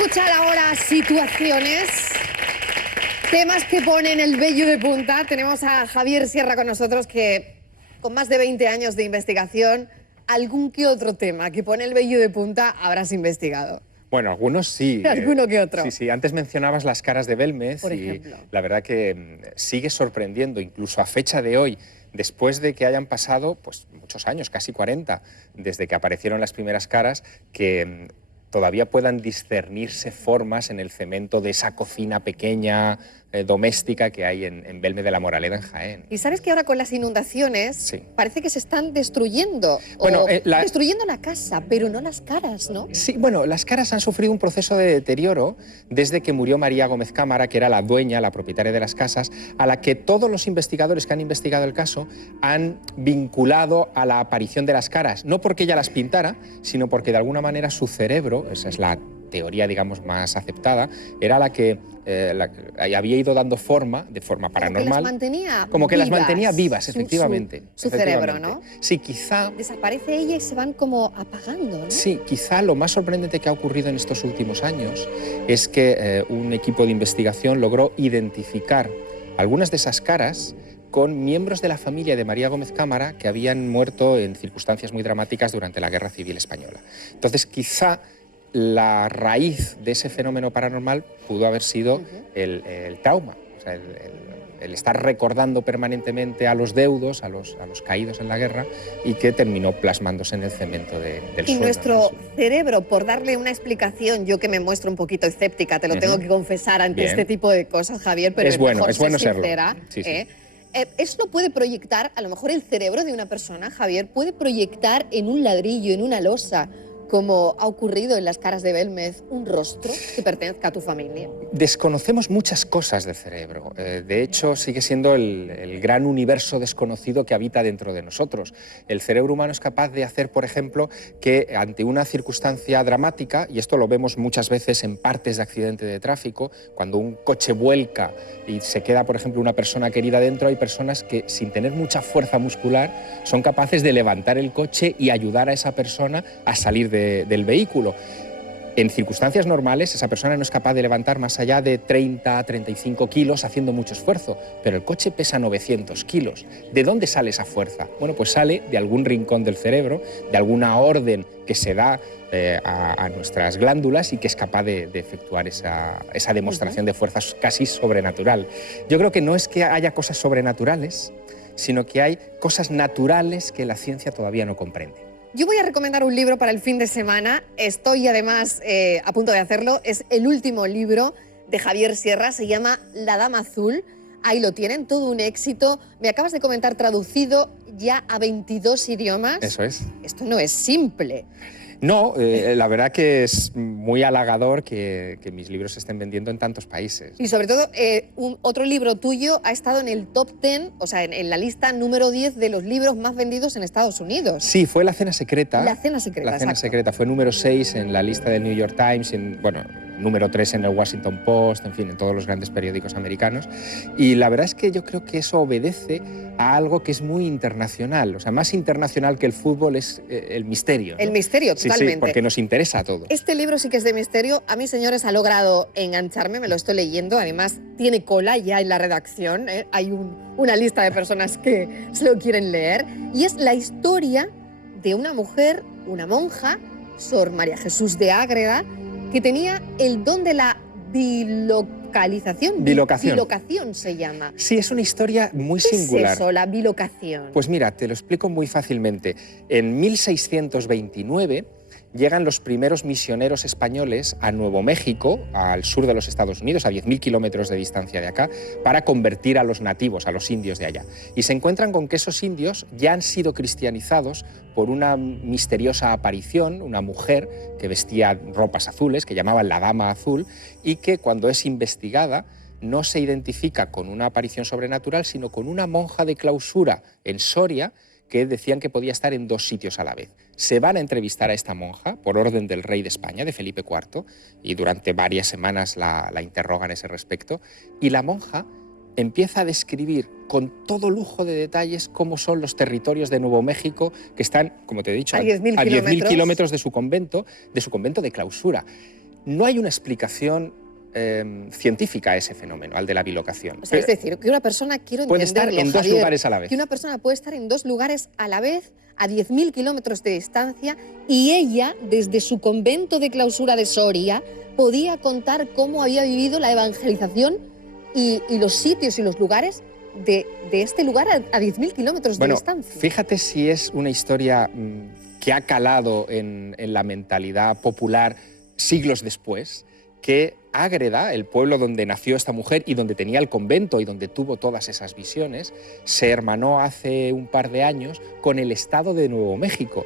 escuchar ahora situaciones, temas que ponen el vello de punta. Tenemos a Javier Sierra con nosotros, que con más de 20 años de investigación, algún que otro tema que pone el vello de punta habrás investigado. Bueno, algunos sí. Alguno que otro. Sí, sí. Antes mencionabas las caras de Belmez Por y ejemplo. la verdad que sigue sorprendiendo, incluso a fecha de hoy, después de que hayan pasado pues, muchos años, casi 40, desde que aparecieron las primeras caras, que todavía puedan discernirse formas en el cemento de esa cocina pequeña, doméstica que hay en Belmez de la Moraleda, en Jaén. Y sabes que ahora con las inundaciones Sí. parece que se están destruyendo. Bueno, destruyendo la casa, pero no las caras, ¿no? Sí, bueno, las caras han sufrido un proceso de deterioro desde que murió María Gómez Cámara, que era la dueña, la propietaria de las casas, a la que todos los investigadores que han investigado el caso han vinculado a la aparición de las caras, no porque ella las pintara, sino porque de alguna manera su cerebro, esa es la teoría, digamos, más aceptada, era la que había ido dando forma, de forma paranormal. Como que las mantenía vivas, efectivamente. Su cerebro, ¿no? Sí, quizá... Desaparece ella y se van como apagando, ¿no? Sí, quizá lo más sorprendente que ha ocurrido en estos últimos años es que un equipo de investigación logró identificar algunas de esas caras con miembros de la familia de María Gómez Cámara que habían muerto en circunstancias muy dramáticas durante la Guerra Civil Española. Entonces, quizá la raíz de ese fenómeno paranormal pudo haber sido el trauma, o sea, el estar recordando permanentemente a los deudos, a los caídos en la guerra, y que terminó plasmándose en el cemento del suelo. Y nuestro cerebro, por darle una explicación, yo que me muestro un poquito escéptica, te lo tengo que confesar ante este tipo de cosas, Javier, pero es bueno ser serlo. Sincera, sí, sí. ¿Eso lo puede proyectar, a lo mejor el cerebro de una persona, Javier, puede proyectar en un ladrillo, en una losa, como ha ocurrido en las caras de Belmez, un rostro que pertenezca a tu familia? Desconocemos muchas cosas del cerebro. De hecho, sigue siendo el gran universo desconocido que habita dentro de nosotros. El cerebro humano es capaz de hacer, por ejemplo, que ante una circunstancia dramática, y esto lo vemos muchas veces en partes de accidente de tráfico, cuando un coche vuelca y se queda, por ejemplo, una persona querida dentro, hay personas que, sin tener mucha fuerza muscular, son capaces de levantar el coche y ayudar a esa persona a salir del vehículo. En circunstancias normales, esa persona no es capaz de levantar más allá de 30 a 35 kilos haciendo mucho esfuerzo, pero el coche pesa 900 kilos. ¿De dónde sale esa fuerza? Bueno, pues sale de algún rincón del cerebro, de alguna orden que se da a nuestras glándulas y que es capaz de efectuar esa demostración de fuerza casi sobrenatural. Yo creo que no es que haya cosas sobrenaturales, sino que hay cosas naturales que la ciencia todavía no comprende. Yo voy a recomendar un libro para el fin de semana. Estoy además a punto de hacerlo. Es el último libro de Javier Sierra. Se llama La Dama Azul. Ahí lo tienen, todo un éxito. Me acabas de comentar, traducido ya a 22 idiomas. Eso es. Esto no es simple. No, la verdad que es muy halagador que mis libros se estén vendiendo en tantos países. Y sobre todo, otro libro tuyo ha estado en el top 10, o sea, en la lista número 10 de los libros más vendidos en Estados Unidos. Sí, fue La Cena Secreta. La Cena Secreta, La Cena Secreta fue número 6 en la lista del New York Times, número 3 en el Washington Post, en fin, en todos los grandes periódicos americanos. Y la verdad es que yo creo que eso obedece a algo que es muy internacional. O sea, más internacional que el fútbol es el misterio, ¿no? El misterio, totalmente. Sí, porque nos interesa a todos. Este libro sí que es de misterio. A mí, señores, ha logrado engancharme, me lo estoy leyendo. Además, tiene cola ya en la redacción. Hay una lista de personas que se lo quieren leer. Y es la historia de una mujer, una monja, Sor María Jesús de Ágreda, que tenía el don de la bilocación. Bilocación se llama. Sí, es una historia muy singular. ¿Qué es eso, la bilocación? Pues mira, te lo explico muy fácilmente. En 1629 llegan los primeros misioneros españoles a Nuevo México, al sur de los Estados Unidos, a 10.000 kilómetros de distancia de acá, para convertir a los nativos, a los indios de allá. Y se encuentran con que esos indios ya han sido cristianizados por una misteriosa aparición, una mujer que vestía ropas azules, que llamaban la Dama Azul, y que cuando es investigada no se identifica con una aparición sobrenatural, sino con una monja de clausura en Soria, que decían que podía estar en dos sitios a la vez. Se van a entrevistar a esta monja por orden del rey de España, de Felipe IV, y durante varias semanas la interrogan a ese respecto, y la monja empieza a describir con todo lujo de detalles cómo son los territorios de Nuevo México, que están, como te he dicho, a 10.000 kilómetros de su convento de clausura. No hay una explicación científica a ese fenómeno, al de la bilocación. O sea, es decir, que una persona, quiero puede entenderlo, estar en dos Javier, lugares a la vez. que una persona puede estar en dos lugares a la vez, a 10.000 kilómetros de distancia, y ella, desde su convento de clausura de Soria, podía contar cómo había vivido la evangelización y los sitios y los lugares de este lugar a 10.000 kilómetros de distancia. Fíjate si es una historia que ha calado en la mentalidad popular siglos después, que Ágreda, el pueblo donde nació esta mujer y donde tenía el convento y donde tuvo todas esas visiones, se hermanó hace un par de años con el estado de Nuevo México,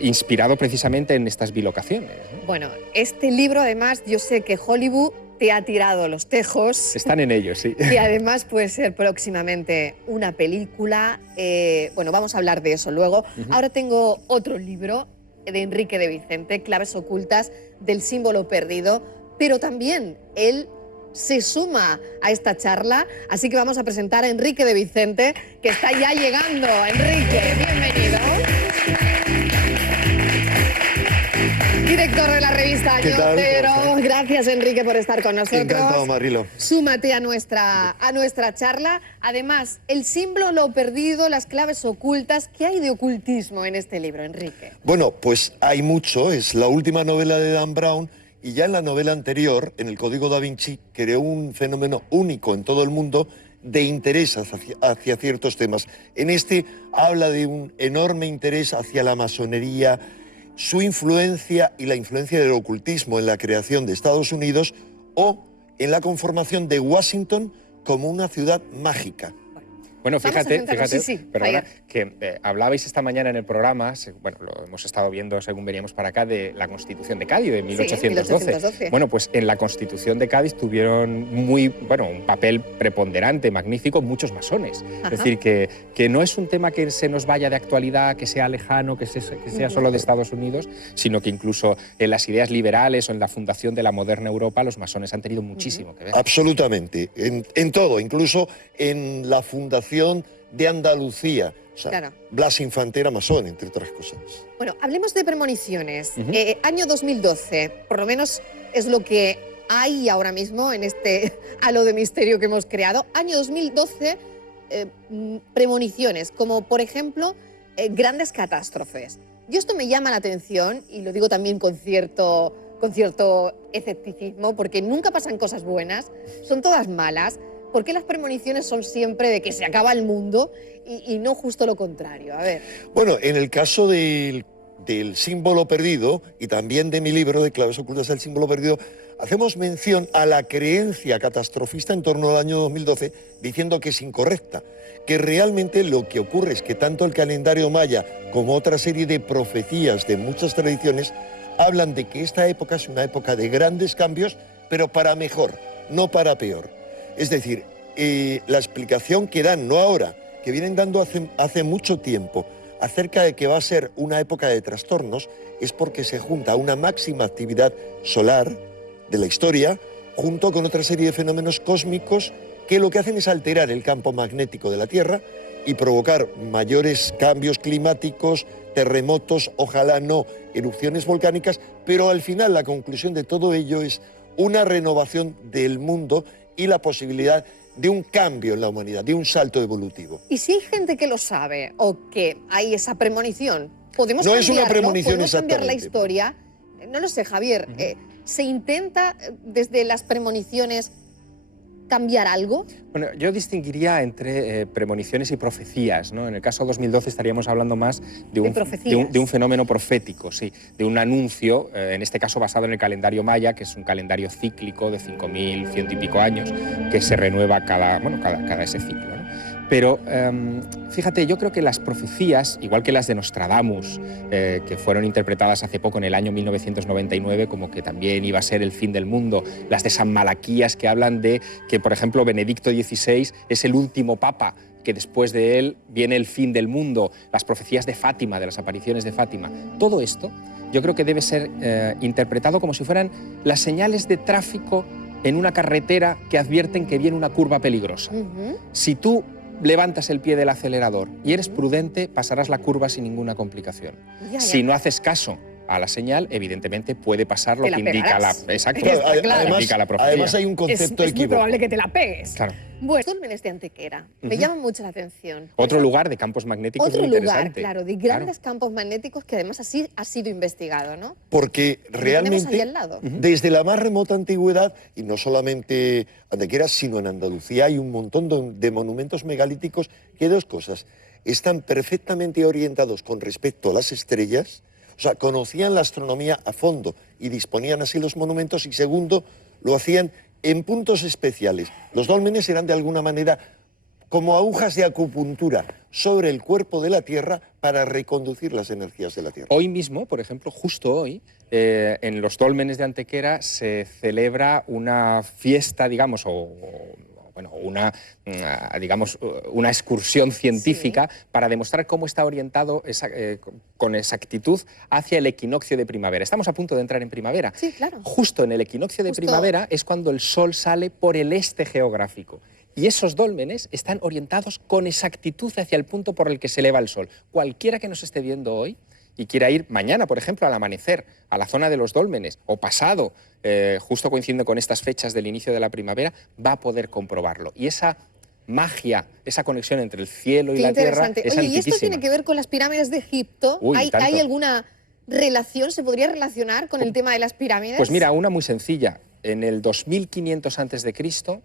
inspirado precisamente en estas bilocaciones, ¿no? Bueno, este libro, además, yo sé que Hollywood te ha tirado los tejos. Están en ello, sí. Y además puede ser próximamente una película. Bueno, vamos a hablar de eso luego. Ahora tengo otro libro de Enrique de Vicente, Claves ocultas del símbolo perdido, pero también él se suma a esta charla, así que vamos a presentar a Enrique de Vicente, que está ya llegando. Enrique, bienvenido. Director de la revista Año Cero. Gracias, Enrique, por estar con nosotros. Encantado, Marilo. Súmate a nuestra charla. Además, el símbolo perdido, las claves ocultas. ¿Qué hay de ocultismo en este libro, Enrique? Bueno, pues hay mucho. Es la última novela de Dan Brown. Y ya en la novela anterior, en el Código da Vinci, creó un fenómeno único en todo el mundo de interés hacia ciertos temas. En este habla de un enorme interés hacia la masonería, su influencia y la influencia del ocultismo en la creación de Estados Unidos o en la conformación de Washington como una ciudad mágica. Bueno, fíjate, perdona, Javier, que hablabais esta mañana en el programa, bueno, lo hemos estado viendo según veníamos para acá, de la Constitución de Cádiz de 1812. 1812. Bueno, pues en la Constitución de Cádiz tuvieron un papel preponderante, magnífico, muchos masones. Ajá. Es decir, que no es un tema que se nos vaya de actualidad, que sea lejano, que sea solo de Estados Unidos, sino que incluso en las ideas liberales o en la fundación de la moderna Europa, los masones han tenido muchísimo que ver. Absolutamente, en todo, incluso en la fundación de Andalucía. O sea, claro. Blas Infante era masón, entre otras cosas. Bueno, hablemos de premoniciones. Año 2012, por lo menos es lo que hay ahora mismo en este halo de misterio que hemos creado. Año 2012, premoniciones, como por ejemplo grandes catástrofes. Y esto me llama la atención, y lo digo también con cierto escepticismo, porque nunca pasan cosas buenas, son todas malas. ¿Por qué las premoniciones son siempre de que se acaba el mundo y no justo lo contrario? A ver. Bueno, en el caso del símbolo perdido y también de mi libro de Claves ocultas del símbolo perdido, hacemos mención a la creencia catastrofista en torno al año 2012, diciendo que es incorrecta, que realmente lo que ocurre es que tanto el calendario maya como otra serie de profecías de muchas tradiciones hablan de que esta época es una época de grandes cambios, pero para mejor, no para peor. Es decir, la explicación que dan, no ahora, que vienen dando hace mucho tiempo, acerca de que va a ser una época de trastornos, es porque se junta una máxima actividad solar de la historia, junto con otra serie de fenómenos cósmicos que lo que hacen es alterar el campo magnético de la Tierra y provocar mayores cambios climáticos, terremotos, ojalá no erupciones volcánicas, pero al final la conclusión de todo ello es una renovación del mundo y la posibilidad de un cambio en la humanidad, de un salto evolutivo. Y si hay gente que lo sabe o que hay esa premonición, ¿podemos no es una premonición ¿podemos cambiar la exactamente. historia? No lo sé, Javier. ¿Se intenta desde las premoniciones cambiar algo? Bueno, yo distinguiría entre premoniciones y profecías, ¿no? En el caso 2012 estaríamos hablando más de un fenómeno profético, sí, de un anuncio, en este caso basado en el calendario maya, que es un calendario cíclico de 5.100 y pico años, que se renueva cada ese ciclo, ¿no? Pero fíjate, yo creo que las profecías, igual que las de Nostradamus, que fueron interpretadas hace poco en el año 1999 como que también iba a ser el fin del mundo, las de San Malaquías que hablan de que, por ejemplo, Benedicto XVI es el último papa, que después de él viene el fin del mundo, las profecías de Fátima, de las apariciones de Fátima, todo esto yo creo que debe ser interpretado como si fueran las señales de tráfico en una carretera que advierten que viene una curva peligrosa. Si tú levantas el pie del acelerador y eres prudente, pasarás la curva sin ninguna complicación. Si no haces caso a la señal, evidentemente puede pasar lo Te la que indica la, pegarás. exacto, Claro, lo que además- indica la profecía. Además hay un concepto Es muy equívoco. probable que te la pegues. Claro. Bueno, dólmenes de Antequera me llaman mucho la atención. Otro lugar de campos magnéticos Otro muy lugar, interesante. claro, de grandes campos magnéticos que además así ha sido investigado, ¿no? Porque Lo tenemos ahí realmente, al lado. desde la más remota antigüedad, y no solamente Antequera, sino en Andalucía, hay un montón de monumentos megalíticos que dos cosas, están perfectamente orientados con respecto a las estrellas, o sea, conocían la astronomía a fondo y disponían así los monumentos, y segundo, lo hacían en puntos especiales. Los dólmenes eran de alguna manera como agujas de acupuntura sobre el cuerpo de la Tierra para reconducir las energías de la Tierra. Hoy mismo, por ejemplo, justo hoy, en los dólmenes de Antequera se celebra una fiesta, digamos, bueno, una excursión científica para demostrar cómo está orientado con exactitud hacia el equinoccio de primavera. Estamos a punto de entrar en primavera. Sí, claro. Justo en el equinoccio de primavera es cuando el Sol sale por el este geográfico. Y esos dólmenes están orientados con exactitud hacia el punto por el que se eleva el Sol. Cualquiera que nos esté viendo hoy y quiera ir mañana, por ejemplo, al amanecer, a la zona de los dólmenes, o pasado, justo coincidiendo con estas fechas del inicio de la primavera, va a poder comprobarlo. Y esa magia, esa conexión entre el cielo y Qué la tierra interesante. es Oye, ¿y esto antiquísima. tiene que ver con las pirámides de Egipto? Uy, ¿Hay tanto. alguna relación? ¿Se podría relacionar con el tema de las pirámides? Pues mira, una muy sencilla. En el 2500 a.C.,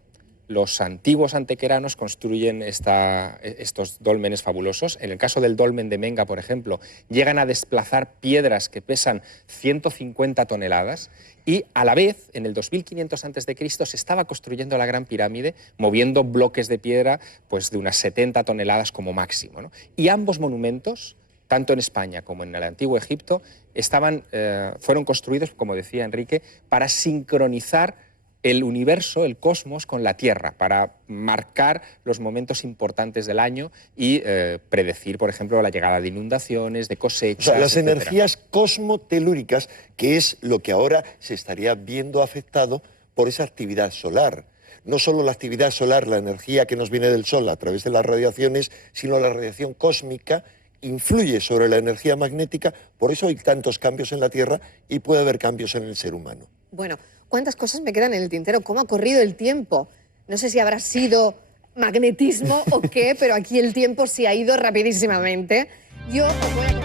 los antiguos antequeranos construyen estos dólmenes fabulosos. En el caso del dolmen de Menga, por ejemplo, llegan a desplazar piedras que pesan 150 toneladas y a la vez, en el 2500 a.C., se estaba construyendo la Gran Pirámide, moviendo bloques de piedra pues, de unas 70 toneladas como máximo, ¿no? Y ambos monumentos, tanto en España como en el antiguo Egipto, fueron construidos, como decía Enrique, para sincronizar el universo, el cosmos, con la Tierra, para marcar los momentos importantes del año y predecir, por ejemplo, la llegada de inundaciones, de cosechas, O sea, las etcétera. energías cosmotelúricas, que es lo que ahora se estaría viendo afectado por esa actividad solar. No solo la actividad solar, la energía que nos viene del Sol a través de las radiaciones, sino la radiación cósmica influye sobre la energía magnética, por eso hay tantos cambios en la Tierra y puede haber cambios en el ser humano. Bueno, ¿cuántas cosas me quedan en el tintero? ¿Cómo ha corrido el tiempo? No sé si habrá sido magnetismo o qué, pero aquí el tiempo sí ha ido rapidísimamente. Yo os voy a